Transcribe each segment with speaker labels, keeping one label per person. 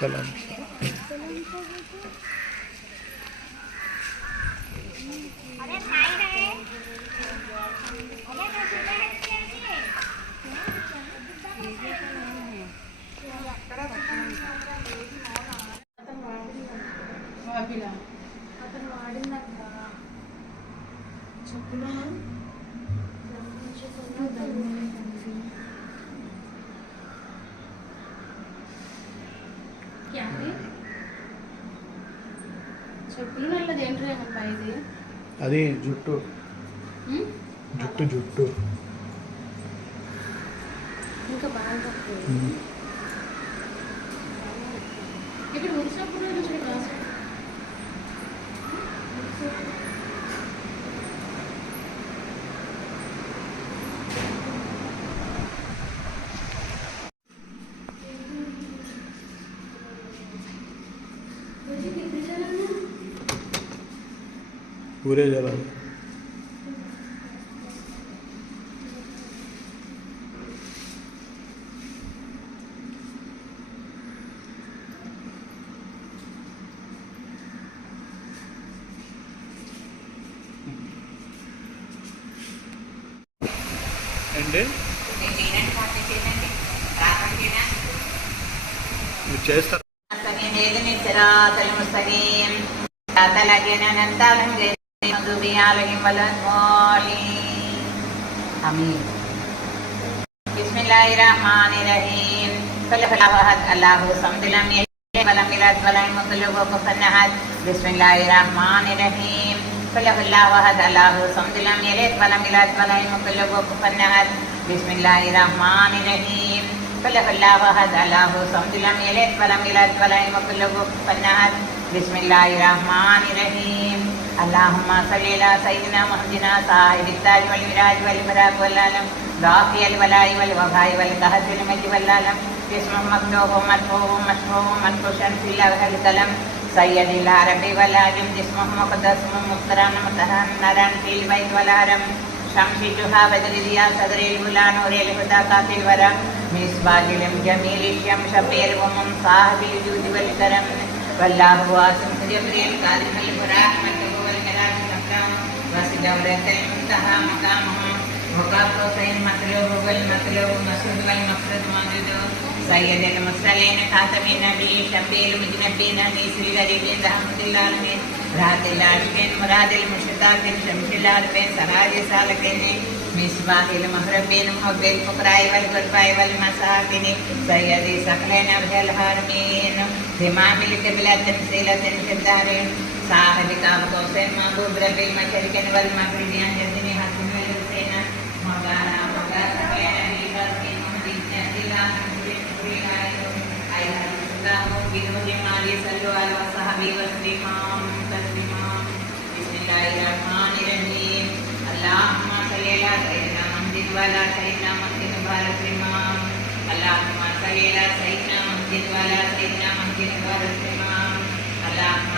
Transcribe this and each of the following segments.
Speaker 1: Kalem. చెప్పులు నల్లది ఏంటి ఏమన్నా ఇది
Speaker 2: అది జుట్టు
Speaker 1: ఉమ్?
Speaker 2: జుట్టు జుట్టు
Speaker 1: ఇంకా బాగా
Speaker 2: ఉమ్.
Speaker 1: ఇక్కడ మురిసినప్పుడు నుంచి క్లాస్
Speaker 2: ఊరే జలాలు అండి మీరు చేస్తారు.
Speaker 3: بسم الله الرحمن الرحيم. قل هو الله الصمد لم يلد ولم يولد ولم بسم الله الرحمن الرحيم. قل هو الله أحد الله يلد ولم يولد ولم بسم الله الرحمن الرحيم. قل هو الله أحد الله يلد ولم يولد ولم بسم الله الرحمن الرحيم. اللهم صل على سيدنا محمدنا صاحب التاج والمراج والمراق والعالم رافي الولاء والوفاء والقهر والمجد والعالم اسمه مكتوب مرفوع مشروع منقوشا في لوح القلم سيد العرب والعجم جسمه مقدس مخترم متهنرا في البيت والعرم شمس جها بدر ضيا صدر الولا نور الهدى قاتل الورى مصباح جميل الشمس شبير ومن صاحب الجود والكرم والله واسم جبريل قادم البراء مكتوب والكلام الأكرم وسدورة المنتهى مقامه وقاف قوسين مطلوب والمطلوب مسعود والمقصود موجود سيد المرسلين خاتم النبي شفيع المجنبين انيس الغريبين رحمة العالمين رات العاشقين مراد المشتاقين شمس العارفين سراج سالكين مصباح المهربين محب الفقراء والغرباء والمساكين سيدي سقلين أبهى الهارمين إمام القبلة Sahabat kita betul saya mampu berapa ilmu cari kan baru mampu dia jadi ni hati ni saya maka maka saya ni berarti menghidupnya ilah menghidupnya ilah ayah kita mungkin mungkin mari selalu ala sahabat waslimam taslimam Bismillahirrahmanirrahim Allahumma salli ala sayyidina Muhammad wa ala sayyidina Muhammad wa ala sayyidina Allahumma salli ala sayyidina Muhammad wa ala sayyidina Muhammad wa ala
Speaker 2: sayyidina Allahumma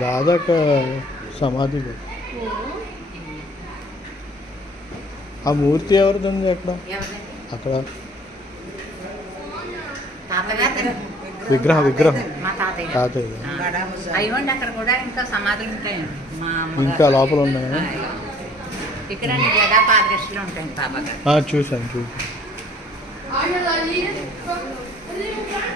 Speaker 2: దాదాక సమాధి. ఆ మూర్తి ఎవరిదండి అక్కడ
Speaker 3: ఎవరిది?
Speaker 2: అక్కడ
Speaker 3: తాతగారు
Speaker 2: విగ్రహం విగ్రహం.
Speaker 3: తాతయ్య.
Speaker 2: తాతయ్య.
Speaker 3: అయ్యండి అక్కడ కూడా ఇంకా సమాధులు
Speaker 2: లోపల ఉన్నాయా?
Speaker 3: ఇక్కడ పాదృష్టిలో
Speaker 2: చూశాను చూశాను.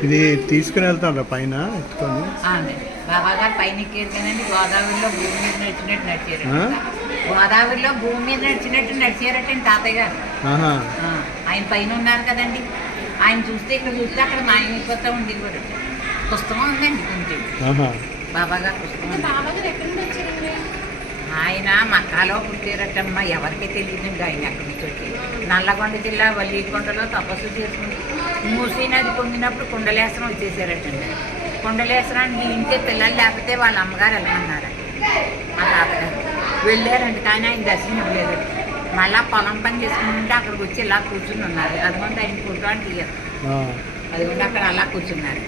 Speaker 2: ఇది తీసుకుని వెళ్తాను పైన ఎత్తుకొని.
Speaker 3: బాబాగారు పైన ఎక్కేసానండి గోదావరిలో భూమి మీద నడిచినట్టు నడిచారు? గోదావరిలో భూమి మీద నడిచినట్టు నడిచారటండి తాతయ్య గారు. ఆయన పైన ఉన్నారు కదండి. ఆయన చూస్తే ఇక్కడ చూస్తే అక్కడ మాయమైపోతూ ఉండేది కూడా పుస్తకం ఉందండి కొంచెం.
Speaker 2: ఆహా.
Speaker 3: బాబా గారు పుస్తకం.
Speaker 1: బాబాగారు ఎక్కడి నుండి వచ్చారండి
Speaker 3: ఆయన మక్కాలో పుట్టారటమ్మా ఎవరికి తెలియదండి ఆయన ఎక్కడి నుంచి వచ్చి. నల్లగొండ జిల్లా వల్లికొండలో తపస్సు చేసుకుంటూ మూసీ నది పొందినప్పుడు కుండలేసనం వచ్చేసారటండి. కుండలేశ్వరానికి ఇంటే పిల్లలు లేకపోతే వాళ్ళ అమ్మగారు వెళ్ళమన్నారు. మా తాతగారు. వెళ్ళారండి కానీ ఆయన దర్శనం ఇవ్వలేదు. మళ్ళా పొలం పని చేసుకుంటే అక్కడికి వచ్చి ఇలా కూర్చుని ఉన్నారు. అదిగోండి ఆయన ఫోటో అంటే తీయరు
Speaker 2: ఆ,
Speaker 3: అదిగోండి అక్కడ అలా కూర్చున్నారు.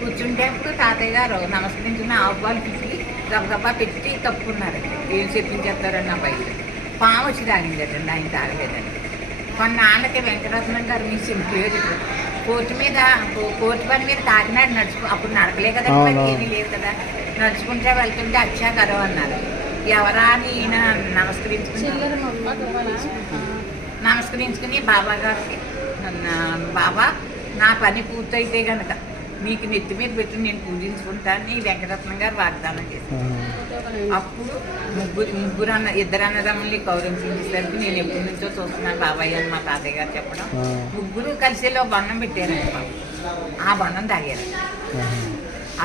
Speaker 3: కూర్చుంటే తాతయ్య గారు నమస్కరించిన ఆవుపాలు పిచ్చి గబగబా పెట్టి తప్పుకున్నారు ఏం చెప్పించేస్తారని అబ్బాయి పాము వచ్చి తాగిందటండి ఆయన తాగలేదండి కొన్నాళ్ళకి వెంకటరత్నం గారు మీ చెప్పారు కోర్టు మీద కోర్టు పని మీద కాకినాడ నడుచుకు అప్పుడు నడకలే కదా. ఏమీ లేదు కదా. నడుచుకుంటే వెళ్తుంటే అచ్చా కరవ అన్నారు. ఎవరా అని ఈయన నమస్కరించుకుని. నమస్కరించుకుని బాబా గారికి నా- బాబా నా పని పూర్తయితే గనక మీకు నెత్తి మీద పెట్టి నేను పూజించుకుంటాను ఈ వెంకటరత్నం గారు వాగ్దానం చేశాను. అప్పుడు ముగ్గురు ముగ్గురు అన్న ఇద్దరు అన్నదమ్ముల్ని గౌరవించేసరికి నేను ఎప్పటి నుంచో చూస్తున్నాను బాబాయ్ అని మా తాతయ్య గారు చెప్పడం. ముగ్గురు కలిసి లో బండం పెట్టారండి ఆ బండం తాగారు.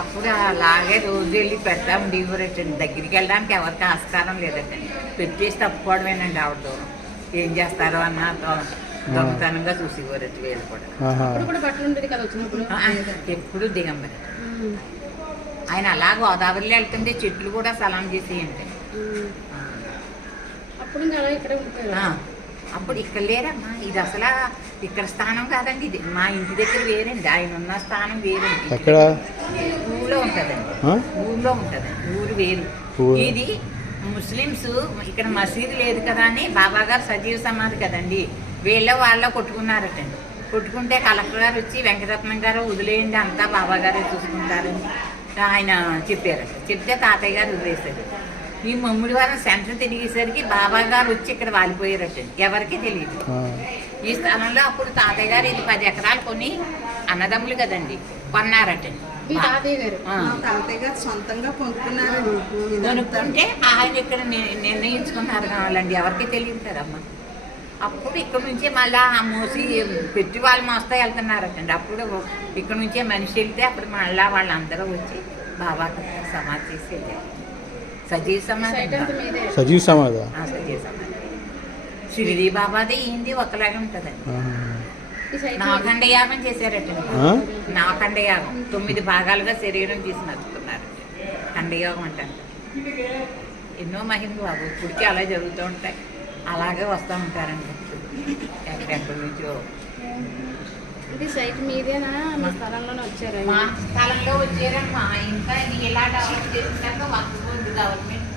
Speaker 3: అప్పుడు అలాగే రోజు వెళ్ళి పెడతా ఉండేవారటండి దగ్గరికి వెళ్ళడానికి ఎవరికి ఆస్కారం లేదండి. పెట్టేసి తప్పుకోవడమేనండి ఆవిడ దూరం. ఏం చేస్తారో అన్న దొంగతనంగా చూసేవారట వీళ్ళు కూడా.
Speaker 2: ఆహా.
Speaker 1: అప్పుడు కూడా బట్టలు ఉండేది కదా వచ్చినప్పుడు?
Speaker 3: ఎప్పుడు దిగంబర. ఆయన అలా గోదావరిలో వెళ్తుంటే చెట్లు కూడా సలాం చేసేయండి.
Speaker 1: ఉమ్. అప్పుడు ఇంకా అలా ఇక్కడే ఉండిపోయారు?
Speaker 3: ఆ, అప్పుడు ఇక్కడ లేరమ్మా. ఇది అసలు ఇక్కడ స్థానం కాదండి ఇది. మా ఇంటి దగ్గర వేరండి. ఆయన ఉన్న స్థానం వేరండి.
Speaker 2: ఎక్కడ?
Speaker 3: ఊళ్ళో ఉంటుందండి? ఊళ్ళో ఉంటది ఊరు వేరు. ఇది ముస్లిమ్స్ ఇక్కడ మసీదు లేదు కదా అని బాబా గారు సజీవ సమాధి కదండి. వీళ్ళ వాళ్ళ కొట్టుకున్నారటండి. కొట్టుకుంటే కలెక్టర్ గారు వచ్చి వెంకటరత్నం గారు వదిలేయండి అంతా బాబా గారే చూసుకుంటారని ఆయన చెప్పారట. చెప్తే తాతయ్య గారు వదిలేశారు. ఈ మమ్ముడి వారం సెంటర్ తిరిగేసరికి బాబా గారు వచ్చి ఇక్కడ వాలిపోయారటండి ఎవరికీ తెలియదు. ఈ స్థలంలో అప్పుడు తాతయ్య గారు ఇది పది ఎకరాలు కొని అన్నదమ్ములు కదండి కొన్నారటండి
Speaker 1: మీ తాతయ్య గారు.
Speaker 3: ఆ.
Speaker 4: మా తాతయ్య గారు సొంతంగా కొనుక్కున్నారు ఇదంతా.
Speaker 3: కొనుక్కుంటే ఆయన ఇక్కడ ని- నిర్ణయించుకున్నారు కావాలండి. ఎవరికి తెలియదు కదమ్మా. అప్పుడు ఇక్కడ నుంచే మళ్ళా ఆ మోసి పెట్టి వాళ్ళు మోస్తా వెళ్తున్నారటండి. అప్పుడు ఇక్కడ నుంచే మనిషి వెళ్తే అప్పుడు మళ్ళా వాళ్ళందరూ వచ్చి బాబాకి సమాధి చేసి వెళ్ళారు సజీవ సమాధి
Speaker 2: సజీవ్ సమాధా.
Speaker 3: ఆ, సజీవ సమాధి. షిరిడి బాబాది ఏంది? ఒకలాగే ఉంటుందండి. నాకండ యాగం చేశారటండి
Speaker 2: ఆ?
Speaker 3: నాకండ యాగం తొమ్మిది భాగాలుగా శరీరం తీసి నచ్చుకున్నారు ఖండయోగం అంటారు. ఎన్నో మహిమలు బాబు. ఇప్పటికీ అలా జరుగుతూ ఉంటాయి. అలాగే వస్తూ ఉంటారండి. ఎక్కడెక్కడి నుంచో.
Speaker 1: ఇది సైట్ మీదేనా? మీ స్థలంలోనే వచ్చారా
Speaker 3: మా స్థలంలో వచ్చారమ్మా ఇంకా ఇది ఇలా డెవలప్ చేసినాక బోర్డు గవర్నమెంట్